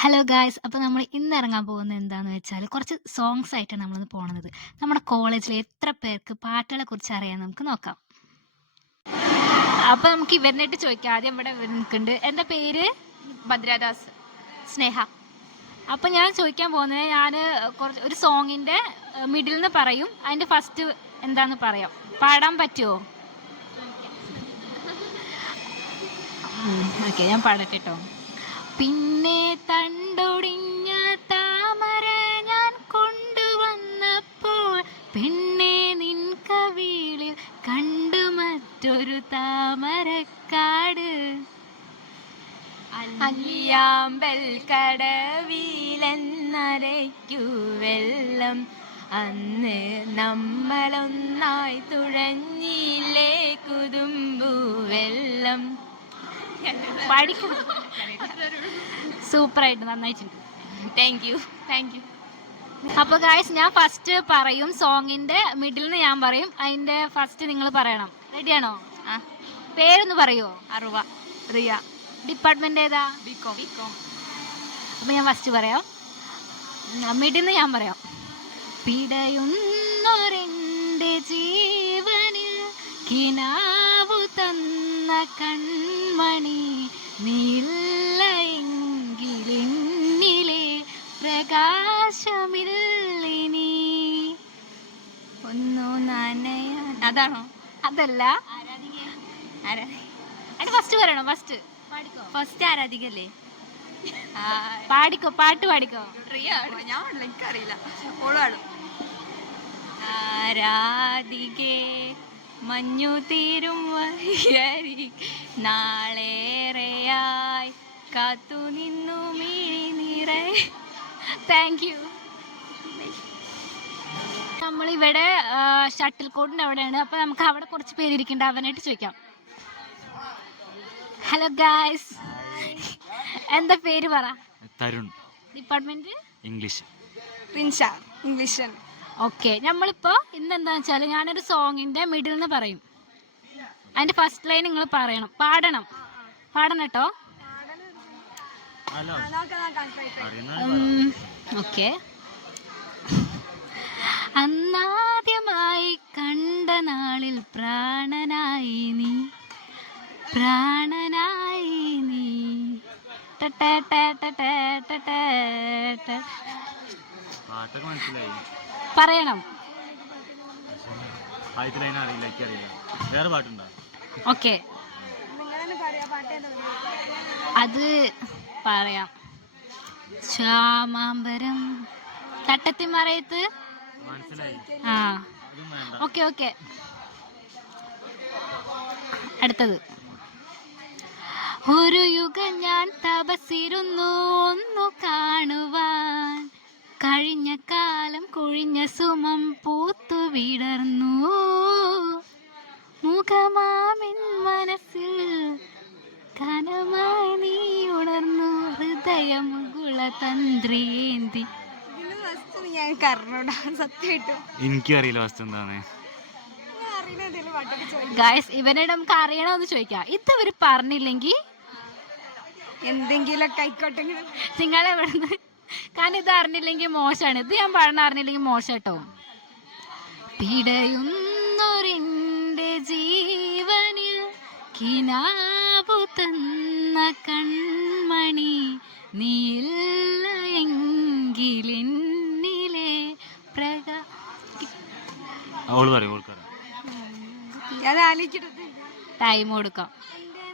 Hello guys അപ്പോൾ നമ്മൾ ഇന്ന് ഇറങ്ങാൻ പോകുന്നത് എന്താണെന്ന് വെച്ചാൽ കുറച്ച് സോങ്സ് ആയിട്ടാണ് നമ്മളിന്ന് പോകുന്നത് നമ്മുടെ കോളേജിൽ എത്ര പേർക്ക് പാട്ടുകളെ കുറിച്ച് അറിയാൻ നമുക്ക് നോക്കാം. അപ്പോൾ നമുക്ക് ഇവരിനായിട്ട് ചോദിക്കാം. ആദ്യം ഇവിടെ നിൽക്കുന്നുണ്ട്. എന്റെ പേര്? ഭദ്രാദാസ്. സ്നേഹ. അപ്പോൾ ഞാൻ ചോദിക്കാൻ പോകുന്നത് ഞാൻ കുറച്ച് ഒരു സോങ്ങിന്റെ മിഡിൽ നിന്ന് പറയും. അതിന്റെ ഫസ്റ്റ് എന്താന്ന് പറയാം. പാടാൻ പറ്റുമോ ഓക്കെ. ഞാൻ പാടട്ടെ കേട്ടോ പിന്നെ തണ്ടൊടിഞ്ഞ താമര ഞാൻ കൊണ്ടുവന്നപ്പോൾ പെണ്ണെ നിൻ കവിളിൽ കണ്ടു മറ്റൊരു താമരക്കാട്. അല്ലിയാമ്പൽ കടവിലെന്നരയ്ക്കു വെള്ളം. അന്ന് നമ്മളൊന്നായി തുഴഞ്ഞില്ലേ കുതുമ്പു വെള്ളം. പഠിക്കണം സൂപ്പറായിട്ട് നന്നായിട്ടുണ്ട്. താങ്ക് യു താങ്ക് യു അപ്പോൾ ഗായ്സ് ഞാൻ ഫസ്റ്റ് പറയും സോങ്ങിന്റെ മിഡിൽ നിന്ന് ഞാൻ പറയും. അതിന്റെ ഫസ്റ്റ് നിങ്ങൾ പറയണം. റെഡിയാണോ പേരൊന്ന് പറയുമോ അറുവ. റിയ. ഡിപ്പാർട്ട്മെന്റ് ഏതാ? ബികോം ബികോം അപ്പൊ ഞാൻ ഫസ്റ്റ് പറയാം. മിഡിൽ നിന്ന് ഞാൻ പറയാം. പിടയുന്നൊരെന്റെ ജീവനിൽ തന്ന കൺമണി നീല്ല എങ്കിലെന്നിലെ പ്രകാശമില്ലിനി. ഒന്നു നനയാൻ. അതാണോ? അതല്ല. ആരാ അതിന് ഫസ്റ്റ് പറയണം ഫസ്റ്റ് ഫസ്റ്റ് ആരാധികല്ലേ? പാടിക്കോ പാട്ട് പാടിക്കോ? ഞാൻ എനിക്കറിയില്ല. ഓളാടും ആരാധികേ മഞ്ഞു തീരും വഴിയരി നാളേറെയായി കാത്തു നിന്നു മിഴി നിറേ. താങ്ക് യു നമ്മളിവിടെ ഷട്ടിൽ കോട്ടിന്റെ അവിടെയാണ്. അപ്പോൾ നമുക്ക് അവിടെ കുറച്ച് പേര് ഇരിക്കുന്നുണ്ട് അവനായിട്ട് ചോദിക്കാം. ഹലോ ഗായ്സ് എന്താ പേര് പറ? Tarun. Department English. Prinsha English okay നമ്മളിപ്പോ ഇന്ന് എന്താണെന്ന് വെച്ചാൽ ഞാനൊരു സോങ്ങിന്റെ മിഡിൽ നിന്ന് പറയും. അതിന്റെ ഫസ്റ്റ് ലൈൻ നിങ്ങൾ പറയണം. പാടണം. പാടണം കേട്ടോ ഓക്കെ. അന്നാദ്യമായി കണ്ട നാളിൽ പ്രാണനായി നീ. പ്രാണനായി നീ. പാട്ടൊക്കെ മനസ്സിലായി. പറയണം. ഓക്കെ അത് പറയാം ശ്യാമാംബരം തട്ടത്തിമറയത്ത് മറയത്ത് ആ ഓക്കെ ഓക്കെ അടുത്തത് ഒരു യുഗം ഞാൻ തപസിരുന്നു ഒന്നു കാണുവാൻ കഴിഞ്ഞ കാലം കൊഴിഞ്ഞ സുമം പൂത്തു വിടർന്നു. മുഖമാമിൻ മനസ്സിൽ കനമായി നീ ഉണർന്നു. ഹൃദയമുകുള തന്ത്രിയേന്തി ഞാൻ കറിഞ്ഞൂടാ സത്യമായിട്ടും എനിക്കും അറിയില്ല വസ്തു എന്താണ്. എന്തെങ്കിലും ഗായ്സ് ഇവനോട് നമുക്ക് അറിയണമെന്ന് ചോദിക്കാം. ഇത് പറഞ്ഞില്ലെങ്കിൽ എന്തെങ്കിലുമൊക്കെ ആയിക്കോട്ടെ. നിങ്ങൾ എവിടുന്ന് കാരണം ഇത് അറിഞ്ഞില്ലെങ്കിൽ മോശമാണ്. ഇത് ഞാൻ പറഞ്ഞ അറിഞ്ഞില്ലെങ്കിൽ മോശം കേട്ടോ. പിടയുന്നൊരിന്റെ ജീവനിൽ കിനാവു തന്ന കൺമണി നീല്ല എങ്കിലെന്നിലെ പ്രക ഞാൻ ആലോചിച്ചിട്ട് ടൈം കൊടുക്കാം.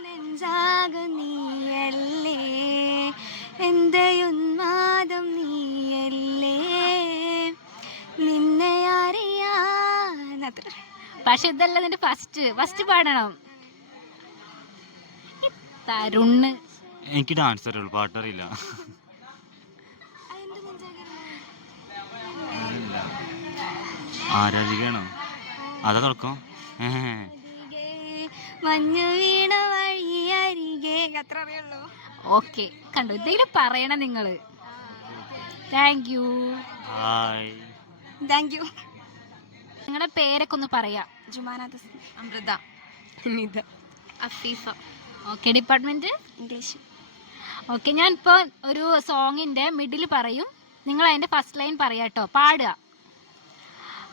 നെഞ്ചാകും നീയല്ലേ? എന്റെ അത്ര പക്ഷെ ഇതല്ല നിന്റെ ഫസ്റ്റ് ഫസ്റ്റ് പാടണം. തരുണ് എനിക്ക് ഡാൻസ് അറിയുള്ളൂ പാട്ടറിയില്ല. ആരാധികയാണോ? അതാ തുടക്കം. മഞ്ഞു വീണ വഴി അരികെ. അത്ര അറിയുള്ളൂ. ഓക്കെ കണ്ടു? എന്തെങ്കിലും പറയണം നിങ്ങൾ. താങ്ക് യു താങ്ക് യു നിങ്ങളുടെ പേരൊക്കെ ഒന്ന് പറയാം. Jumana Amritha Nitha Afeefa. Okay department English. Okay ഞാൻ ഇപ്പോൾ ഒരു സോങ്ങിന്റെ മിഡിൽ പറയും. നിങ്ങൾ അതിന്റെ ഫസ്റ്റ് ലൈൻ പറയാട്ടോ പാടുക.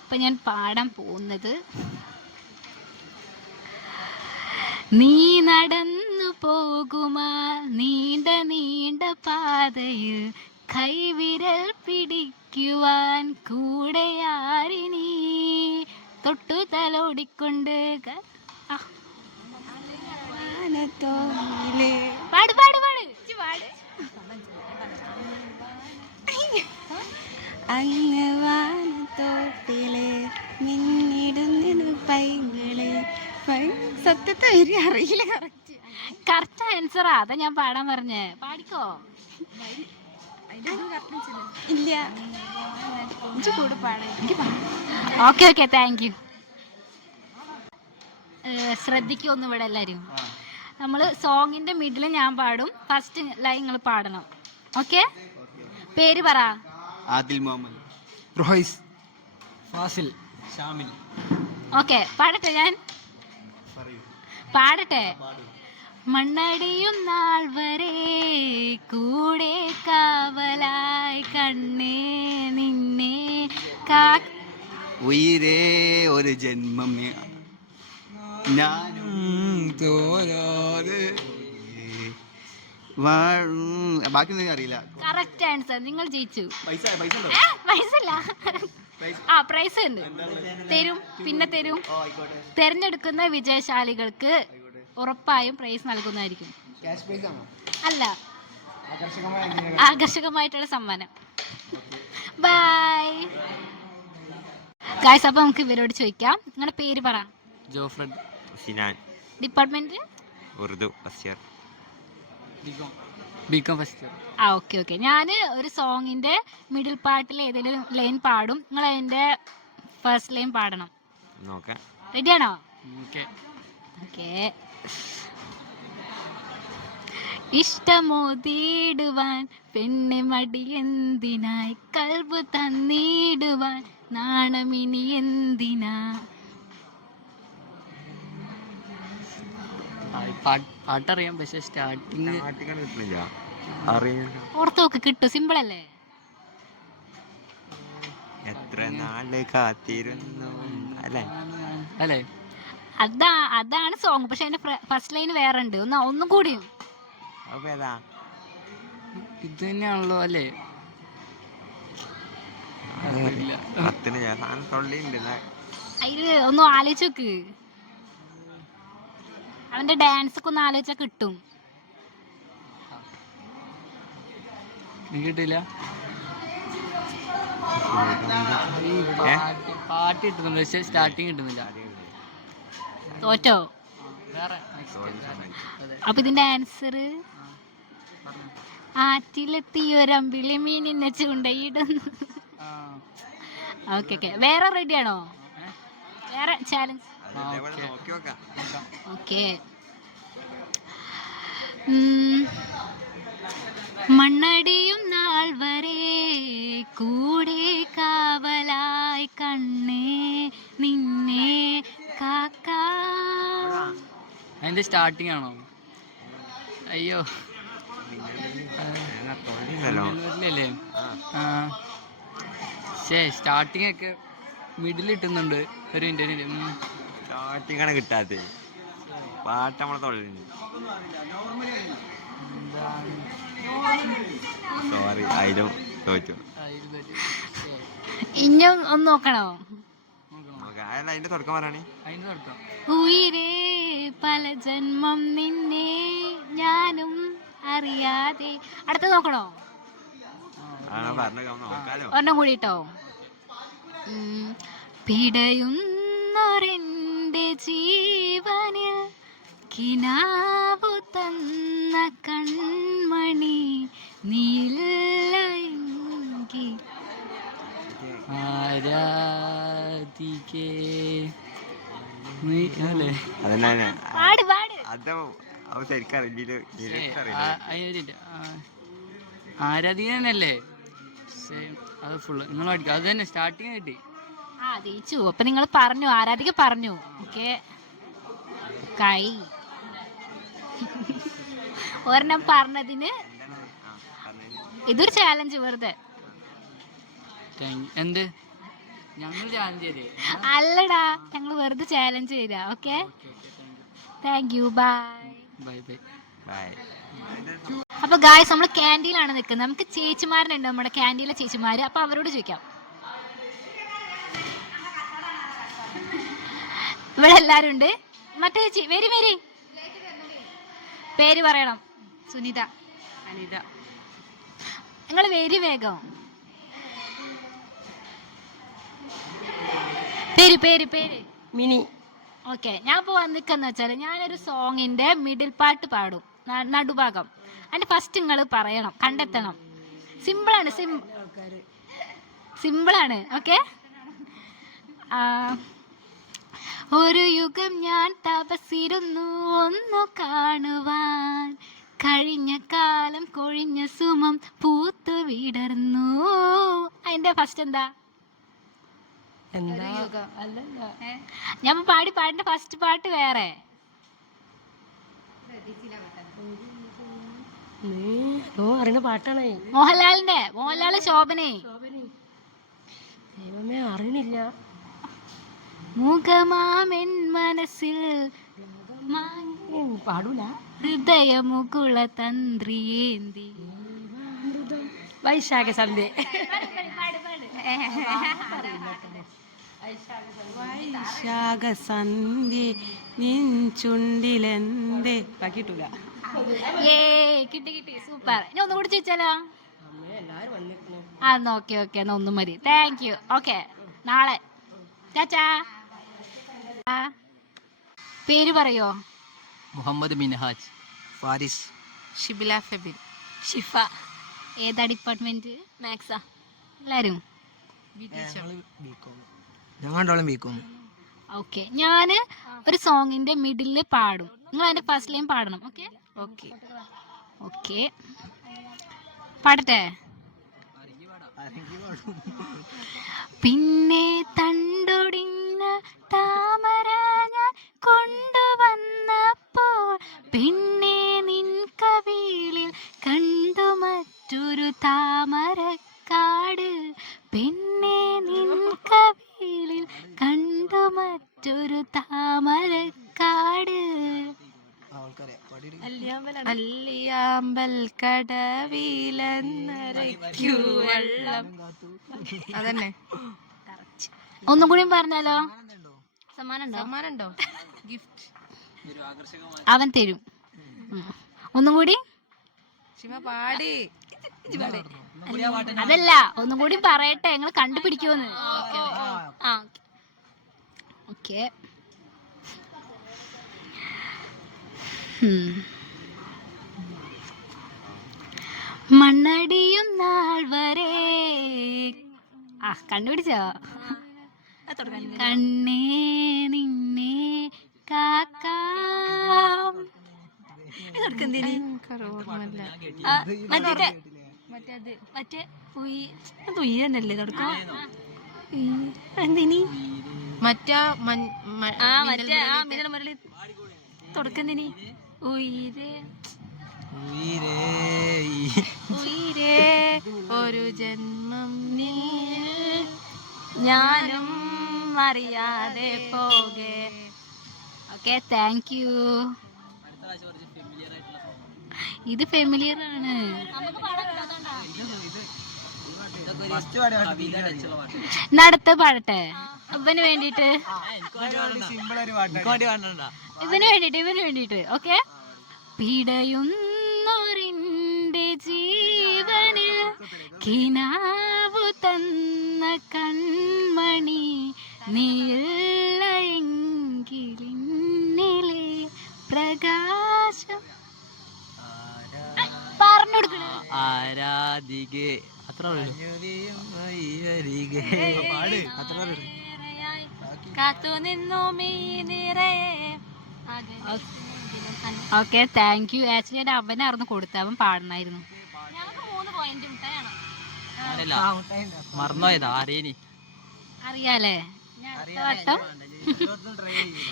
അപ്പം ഞാൻ പാടാൻ പോകുന്നത്. നീ നടന്നു പോകുമാ നീണ്ട നീണ്ട പാതയിൽ കൈവിരൽ പിടിക്കുവാൻ കൂടെയാരിനി? തൊട്ടു തലോടിക്കൊണ്ട് പാട് പാട് പാട്. അങ്ങ് വാനത്തോട്ടിലെ മിന്നിടുന്നു പൈങ്ങളെ പൈ- സത്യത്തെ വരി അറിയില്ല കറക്റ്റ് കറക്റ്റ് ആൻസറാ അതാ ഞാൻ പാടാൻ പറഞ്ഞേ. പാടിക്കോ? ഇല്ല. എനിക്ക് കൂടെ പാടാം. ഓക്കെ ഓക്കെ താങ്ക് യു ശ്രദ്ധിക്കൊന്നും ഇവിടെ എല്ലാവരും നമ്മൾ സോങ്ങിന്റെ മിഡിൽ ഞാൻ പാടും. ഫസ്റ്റ് ലൈൻ നിങ്ങൾ പാടണം. ഓക്കെ പേര് പറ. ആദിൽ മുഹമ്മദ്. റോയിസ് ഫാസിൽ. ഷാമിൽ. ഓക്കെ പാടട്ടെ ഞാൻ. പാടട്ടെ. മണ്ണടിയും നാൾ വരെ ഉയരേ ഒരു ജന്മം ഞാനും തോരാതെ. ബാക്കി അറിയില്ല? കറക്റ്റ് ആൻസർ നിങ്ങൾ ജയിച്ചു. പൈസ ആ പ്രൈസ് ഉണ്ട്. തരും. പിന്നെ തരും. തെരഞ്ഞെടുക്കുന്ന വിജയശാലികൾക്ക് ഉറപ്പായും പ്രൈസ് നൽകുന്നതായിരിക്കും. അല്ല. ആകർഷകമായ ആകർഷകമായിട്ടുള്ള സമ്മാനം. ബൈ ഗായ്സ് അപ്പൊ നമുക്ക് ഇവരോട് ചോദിക്കാം. നിങ്ങളുടെ പേര് പറ. Jofred Sinan department Urdu BCom first ആ ഓക്കെ ഓക്കെ ഞാൻ ഒരു സോങ്ങിന്റെ മിഡിൽ പാർട്ടിൽ ഏതെങ്കിലും ലൈൻ പാടും. നിങ്ങൾ അതിന്റെ ഫസ്റ്റ് ലൈൻ പാടണം. നോക്കാം. റെഡിയാണോ ഓക്കെ ഓക്കെ ഇഷ്ടമോതിടുവാൻ പെണ്ണെ മടിയെന്തിനായി കൽബ് തന്നിടുവാൻ? നാണമിനി എന്തിനാ? പാട്ടറിയാം പക്ഷെ സ്റ്റാർട്ടിങ് ഓർത്തോക്ക് കിട്ടും സിമ്പിൾ അല്ലേ? എത്ര നാൾ കാത്തിരുന്നു അല്ലേ? അല്ലേ? അതാ അതാണ് സോങ് പക്ഷെ അതിന്റെ ഫസ്റ്റ് ലൈൻ വേറെ ഉണ്ട് ഒന്ന് ഒന്നും കൂടിയും ഇത് തന്നെയാണല്ലോ അല്ലേ? അതിൽ ഒന്ന് ആലോചിച്ച് നോക്ക്. അവന്റെ ഡാൻസ് ഒക്കെ ഒന്ന് ആലോചിച്ചാ കിട്ടും. കിട്ടില്ല? പാട്ട് കിട്ടുന്നുണ്ട് പക്ഷെ സ്റ്റാർട്ടിങ് കിട്ടുന്നില്ല. തോറ്റോ? അപ്പൊ ഇതിന്റെ ആൻസർ. ആറ്റിലെത്തിയൊരമ്പിളി മീനിനെ ചൂണ്ടയിടുന്നു. ഓക്കെ ഓക്കെ വേറെ റെഡിയാണോ ആണോ? വേറെ ചാലഞ്ച് നോക്കി നോക്കാം നോക്കാം. ഓക്കെ മണ്ണടിയും നാൾ വരെ കൂടെ കാവലായി കണ്ണേ നിന്നെ അതിന്റെ സ്റ്റാർട്ടിങ് ആണോ? അയ്യോ. അല്ലേ ആ. ആ ശേ സ്റ്റാർട്ടിങ് ഒക്കെ മിഡിൽ കിട്ടുന്നുണ്ട്. ഒരു മിനിറ്റ് ഒരു ആണ് കിട്ടാത്തത് പാട്ട് നമ്മളെ തൊള്ളിണ്ട് സോറി അതിലും തോറ്റു ഇനിയും ഒന്ന് നോക്കണോ? നോക്കാം അതല്ല അതിന്റെ തുടക്കം പറയണേ? അതിന് തുടക്കം. ഉയിരേ പല ജന്മം നിന്നെ ഞാനും അറിയാതെ. അടുത്ത നോക്കണോ? ഒരെണ്ണം കൂടിട്ടോ? പിടയുന്നൊരെന്റെ ജീവനിൽ കിനാവു തന്ന കൺമണി നീലി ആരാധിക്കേ? പാട് പാട്. അത് അവ ശരിക്കറിയില്ല ശേ, അത് ഫുള്ള് നിങ്ങൾ പഠിക്കുക അത് തന്നെ സ്റ്റാർട്ടിങ് കിട്ടി. ആ ജയിച്ചു. അപ്പൊ നിങ്ങൾ പറഞ്ഞു. ആരാധിക പറഞ്ഞു. ഓക്കെ. കൈ. ഒരെണ്ണം പറഞ്ഞതിന് ഇതൊരു ചാലഞ്ച് വെറുതെ. എന്ത്? ഞങ്ങൾ ചാലഞ്ച് ചെയ്തേ. അല്ലടാ. ഞങ്ങൾ വെറുതെ ചാലഞ്ച് ചെയ്ത. Okay. Thank you bye bye bye bye അപ്പൊ ഗായ്സ് നമ്മൾ ക്യാന്റീനിലാണ് നിൽക്കുന്നത് നമുക്ക് ചേച്ചിമാരുണ്ട് നമ്മുടെ ക്യാന്റീനിലെ ചേച്ചിമാര്. അപ്പൊ അവരോട് ചോദിക്കാം. ഇവിടെ എല്ലാരും ഉണ്ട്. മറ്റേ ചേച്ചി വരി വരി. പേര് പറയണം. സുനിത. അനിത. നിങ്ങൾ വരി വേഗം. പേര് പേര് പേര്. മിനി. ഓക്കെ ഞാൻ ഇപ്പോൾ വന്നിക്കെന്ന് വെച്ചാൽ ഞാനൊരു സോങ്ങിന്റെ മിഡിൽ പാട്ട് പാടും. നടുഭാഗം. അതിന്റെ ഫസ്റ്റ് നിങ്ങൾ പറയണം കണ്ടെത്തണം. സിമ്പിളാണ് സിം സിമ്പിളാണ് ഓക്കെ ഒരു യുഗം ഞാൻ തപസിരുന്നു ഒന്നു കാണുവാൻ. കഴിഞ്ഞ കാലം കൊഴിഞ്ഞ സുമം പൂത്തു വിടർന്നു. അതിന്റെ ഫസ്റ്റ് എന്താ? എന്താ? ഞാൻ പാടി പാടിന്റെ ഫസ്റ്റ് പാട്ട് വേറെ. അറിയണ പാട്ടാണേ. മോഹൻലാലിന്റെ മോഹൻലാൽ ശോഭനെ. ദൈവമേ അറിയണില്ല മുഖമാമെൻ മനസ്സിൽ പാടൂല. ഹൃദയമുകുള തന്ത്രിയേന്തി. വൈശാഖ സന്ധ്യ. വൈശാഖ സന്ധ്യ കിട്ടൂല ഏ കിട്ടി കിട്ടി. സൂപ്പർ. ഇനി ഒന്നുകൂടി ചോദിച്ചാലോ? ആ എന്നാ ഓക്കെ ഓക്കെ. എന്നാ ഒന്നും മതി. താങ്ക് യു ഓക്കെ നാളെ. ചാച്ചാ. പേര് പറയോ? മുഹമ്മദ് മിനഹാജ് ഫാരിസ്. ഷിബില ഫെബിൻ ഷിഫ. ഏതാ ഡിപ്പാർട്ട്മെന്റ് മാത്സാ എല്ലാരും. രണ്ടാളും ബിക്കോം ഓക്കെ. ഞാൻ ഒരു സോങ്ങിന്റെ മിഡിൽ പാടും. നിങ്ങൾ അതിന്റെ ഫസ്റ്റ് ലൈൻ പാടണം. ഓക്കെ? ഓക്കെ. ഓക്കെ. പാടട്ടെ? പിന്നെ തണ്ടൊടിഞ്ഞ താമര ഞാൻ കൊണ്ടുവന്നപ്പോൾ പിന്നെ നിൻ കവിളിൽ കണ്ടു മറ്റൊരു താമരക്കാട്. പിന്നെ മറ്റൊരു താമരക്കാട്. അല്ലിയാമ്പൽ കടവിലെന്നരയ്ക്കു വെള്ളം. അതന്നെ. ഒന്നും കൂടി പറഞ്ഞാലോ? സമ്മാനം സമ്മാനുണ്ടോ ഗിഫ്റ്റ്. അവൻ തരും. ഒന്നും കൂടി? പാടി. അതല്ല ഒന്നും കൂടി പറയട്ടെ. ഞങ്ങൾ കണ്ടുപിടിക്കുമെന്ന് ആ ഓക്കെ. മണ്ണടിയും നാൾ വരെ. ആ കണ്ടുപിടിച്ചോ? കണ്ണേ നിന്നെ കാക്കാം. മറ്റേ മറ്റേ തുയ്യനല്ലേ തുടക്കം എന്തിനി? മറ്റാ ആ മറ്റേ ആ മിന്നൽ മുരളി. തുടക്കുന്നതിനി ഉയിരേ. ഉയിരേ ഒരു ജന്മം നീ. ഞാനും അറിയാതെ പോകെ. ഓക്കെ താങ്ക് യു ഇത് ഫെമിലിയർ ആണ്. നടത്ത പാടട്ടെ? ഇവന് വേണ്ടിട്ട് ഇവന് വേണ്ടിട്ട് ഇവന് വേണ്ടിട്ട് ഓക്കെ? പിടയുന്നോറിന്റെ ജീവനിൽ കിനാവു തന്ന കൺമണി നീല്ല എങ്കിലിന്നിലെ പ്രകാശം. പറഞ്ഞു കൊടുക്കണേ ആരാധികെ അത്ര ഓക്കെ താങ്ക് യു ആക്ച്വലി എന്റെ അവനായിരുന്നു കൊടുത്തത് അവൻ പാടണായിരുന്നു അറിയാലേ? ഞാൻ അടുത്ത വട്ടം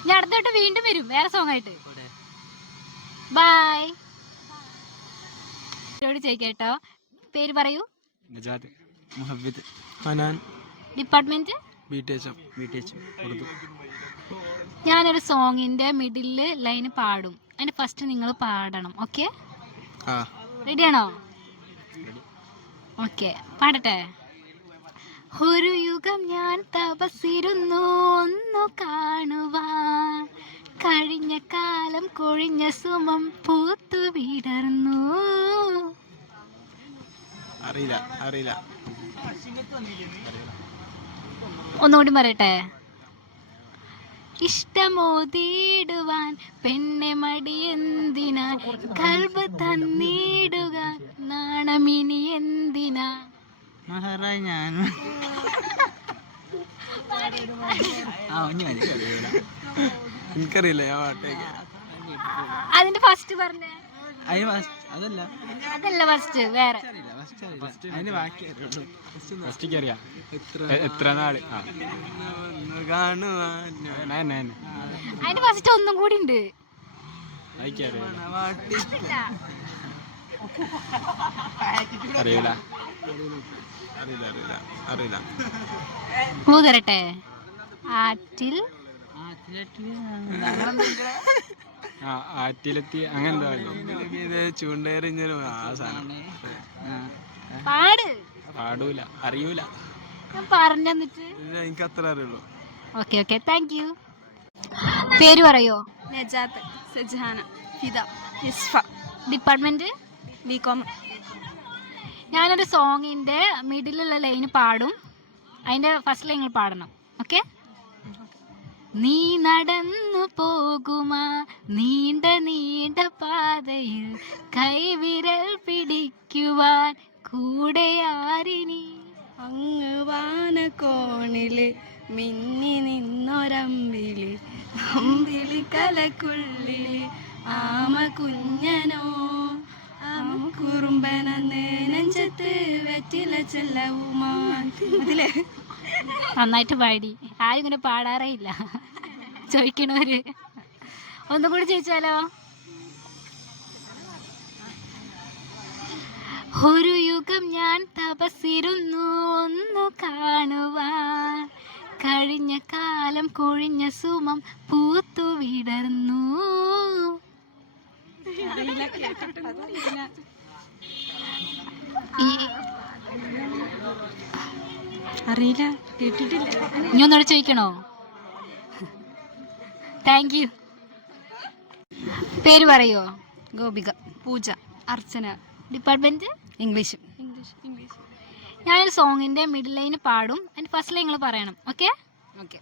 ഞാൻ അടുത്ത വട്ടം വീണ്ടും വരും. വേറെ സോങ് ആയിട്ട്. ബൈ ചോദിച്ചേക്കേട്ടോ പേര് പറയൂ. Najad Muhabid Hanan department B T H B T H Urdu. ഞാനൊരു സോങ്ങിന്റെ മിഡിൽ ലൈൻ പാടും. അതിന്റെ ഫസ്റ്റ് നിങ്ങൾ പാടണം ഓക്കെ റെഡിയാണോ ഓക്കെ പാടട്ടെ. ഒരു യുഗം ഞാൻ തപസിരുന്നു ഒന്നു കാണുവാൻ. കഴിഞ്ഞ കാലം കൊഴിഞ്ഞ സുമം പൂത്തു വിടർന്നു. അറിയില്ല അറിയില്ല. ഒന്നുകൂടി പറയട്ടെ? ഇഷ്ടമോ തേടുവാൻ പെണ്ണെ മടി എന്തിനാ? കൽബ് തന്നിടുക നാണമിനി എന്തിനാ? മഹാറായി ഞാൻ. എനിക്കറിയില്ല അതിന്റെ ഫസ്റ്റ് പറഞ്ഞേ. അതിന് ഫസ്റ്റ് അതല്ല. അതല്ല ഫസ്റ്റ് വേറെ. അതിന് എത്ര എത്ര നാൾ? അതിന്റെ ഫസ്റ്റ് ഒന്നും കൂടി ഉണ്ട്. അറിയില്ല. അറിയില്ല അറിയില്ല അറിയില്ല. ആറ്റിൽ? ആ ആറ്റിലെത്തി. അങ്ങനെ എന്താ ചൂണ്ടേറിഞ്ഞൊരു ആ സാധനം. പാട്. പാടൂല അറിയൂല. ഞാൻ പറഞ്ഞെന്നിട്ട് ഇല്ല, എനിക്ക് അത്ര അറിയുള്ളൂ. Okay okay. താങ്ക് യു പേര് പറയോ? Najath Sajana Fida Isfa department BCom. ഞാനൊരു സോങ്ങിന്റെ മിഡിലുള്ള ലൈന് പാടും. അതിന്റെ ഫസ്റ്റ് ലൈൻ നിങ്ങൾ പാടണം. ഓക്കെ നീ നടന്നു പോകുമാ നീണ്ട നീണ്ട പാതയിൽ കൈവിരൽ പിടിക്കുവാൻ കൂടെ ആരിനി? അങ്ങ് വാനക്കോണിൽ മിന്നി നിന്നൊരമ്പിളി അമ്പിളി കലക്കുള്ളിൽ ആമ കുഞ്ഞനോ. കുറുമ്പന കുറുമ്പനെന്ന് നെഞ്ചത്ത് വെറ്റില ചെല്ലവുമാ. നന്നായിട്ട് പാടി. ആരും ഇങ്ങനെ പാടാറേ ഇല്ല. ചോദിക്കണവര്. ഒന്നും കൂടി ചോദിച്ചാലോ? ഒരു യുഗം ഞാൻ തപസിരുന്നു ഒന്നു കാണുവാൻ കഴിഞ്ഞ കാലം കൊഴിഞ്ഞ സുമം പൂത്തു വിടർന്നു. ഈ അറിയില്ല കേട്ടിട്ടില്ല. ഇനി ഒന്നുകൂടെ ചോദിക്കണോ? താങ്ക് യു പേര് പറയോ? Gopika. Pooja. Archana. Department English. English English ഞാനൊരു സോങ്ങിന്റെ മിഡിൽ ലൈന് പാടും. അതിന്റെ ഫസ്റ്റ് ലൈൻ നിങ്ങൾ പറയണം. ഓക്കെ ഓക്കെ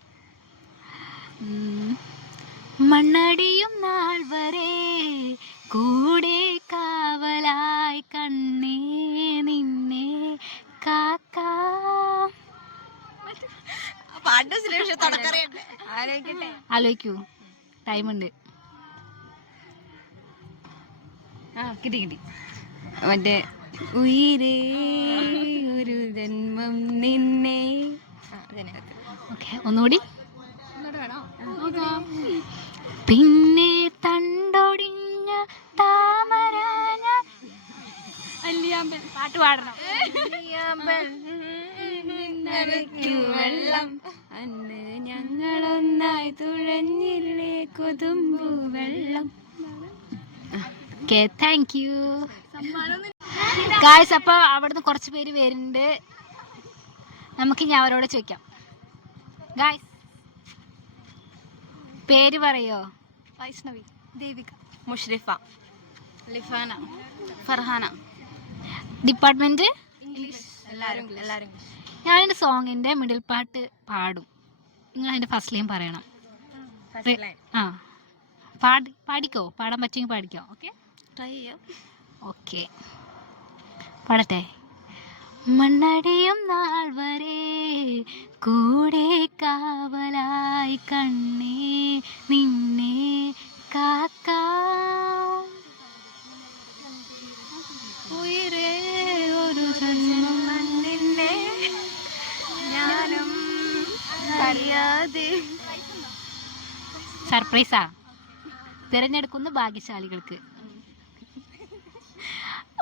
മണ്ണടിയും നാൾ വരെ കൂടെ കാവലായി കണ്ണേ നിന്നെ കാക്കാം. ആലോചിക്കൂ. ടൈമുണ്ട്. ആ കിട്ടി കിട്ടി. മറ്റേ ഉയരേ ഒരു ജന്മം നിന്നെ. ഓക്കെ ഒന്നുകൂടി? പിന്നെ തണ്ടൊടിഞ്ഞ താമര പാട്ട് പാടണം. നിന്നരയ്ക്കു വെള്ളം. അന്ന് ഞങ്ങളൊന്നായി തുഴഞ്ഞില്ലേ കൊതുമ്പു വെള്ളം. ഓക്കെ താങ്ക് യു ഗായ്സ് അപ്പോൾ അവിടുന്ന് കുറച്ച് പേര് വരുന്നുണ്ട്. നമുക്ക് ഞാൻ അവരോട് ചോദിക്കാം. ഗായ്സ് പേര് പറയോ? വൈഷ്ണവി ദേവിക മുഷ്രിഫ ലിഫാന ഫർഹാന. ഡിപ്പാർട്ട്മെന്റ് ഇംഗ്ലീഷ് എല്ലാവരും എല്ലാവരും ഞാനെന്റെ സോങ്ങിന്റെ മിഡിൽ പാട്ട് പാടും. നിങ്ങൾ അതിന്റെ ഫസ്റ്റ് ലൈൻ പറയണം. ആ. പാടി പാടിക്കോ? പാടാൻ പറ്റുമെങ്കിൽ പാടിക്കോ? ഓക്കെ ട്രൈ ചെയ്യാം. ഓക്കെ പാടട്ടെ. മണ്ണടിയും നാൾ വരെ കൂടെ കാവലായി കണ്ണേ നിന്നെ കാക്ക. ഉയരേ ഒരു ജന്മം അറിയാതെ. സർപ്രൈസാ. തിരഞ്ഞെടുക്കുന്ന ഭാഗ്യശാലികൾക്ക്.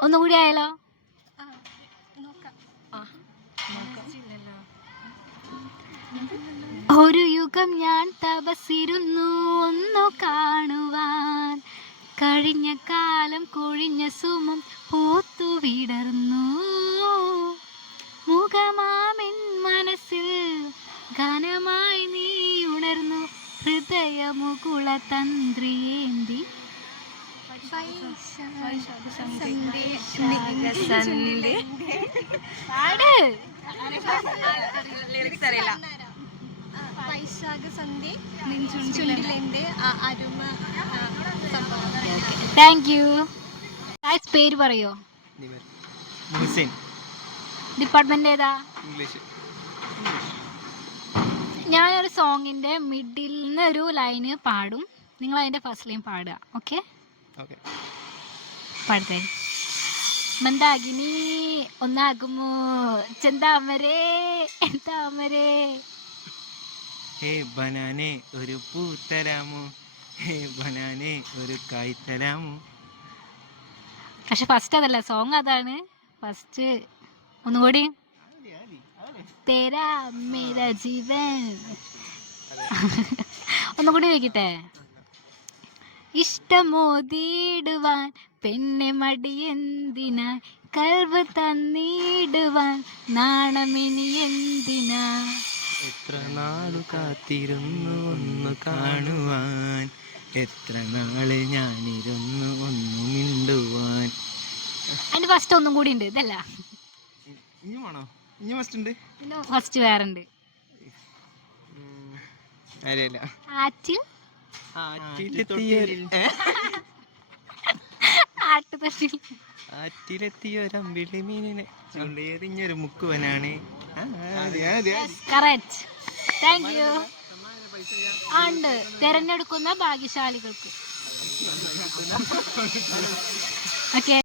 ഒന്നുകൂടി ആയാലോ? ഒരു യുഗം ഞാൻ തപസിരുന്നു ഒന്നു കാണുവാൻ. കഴിഞ്ഞ കാലം കൊഴിഞ്ഞ സുമം പൂത്തു വിടർന്നു ഹൃദയമുകുള തന്ത്രിയേന്തി പാട്. വൈശാഖ സന്ധി ചുണ്ടിലെന്റെ അരുമ സംഭവം. താങ്ക് യു പേര് പറയോ? ഡിപ്പാർട്ട്മെന്റ് ഏതാ? ഇംഗ്ലീഷ്. ഞാനൊരു സോങ്ങിന്റെ മിഡിൽ നിന്ന് ഒരു ലൈന് പാടും. നിങ്ങൾ അതിന്റെ ഫസ്റ്റ് ലൈൻ പാടുക ഓക്കെ ഓക്കെ പാടത്തെ മന്ദാകിനി ഒന്നാകുമോ? ചെന്താമരേ എന്താമരേ? ഹേ ബനാനെ ഒരു പൂ തരാമോ ഹേ ബനാനെ ഒരു കായ് തരാമോ പക്ഷെ ഫസ്റ്റ് അതല്ല സോങ് അതാണ്. ഫസ്റ്റ് ഒന്നുകൂടി തേരാ മേര ജീവൻ ഒന്നുകൂടി ചോദിക്കട്ടെ? ഇഷ്ടമോതിടുവാൻ പെണ്ണെ മടിയെന്തിനാ കൽവ് തന്നിടുവാൻ നാണമിനി എന്തിനാ? എത്ര നാളു കാത്തിരുന്നു ഒന്ന് കാണുവാൻ? എത്ര നാൾ ഞാനിരുന്നു ഒന്ന് മിണ്ടുവാൻ? അതിന്റെ ഫസ്റ്റ് ഒന്നും കൂടി ഉണ്ട് ഇതല്ല. ഇനി വേണോ? ഇനി ഫസ്റ്റ് ഉണ്ട്? ഫസ്റ്റ് വേറെ ഉണ്ട് അറിയില്ല ആറ്റിൽ മീനിനെ. ചുണ്ടേറിഞ്ഞൊരു മുക്കുവനാണ്? താങ്ക് യു ഉണ്ട്. തിരഞ്ഞെടുക്കുന്ന ഭാഗ്യശാലികൾക്ക്. ഓക്കെ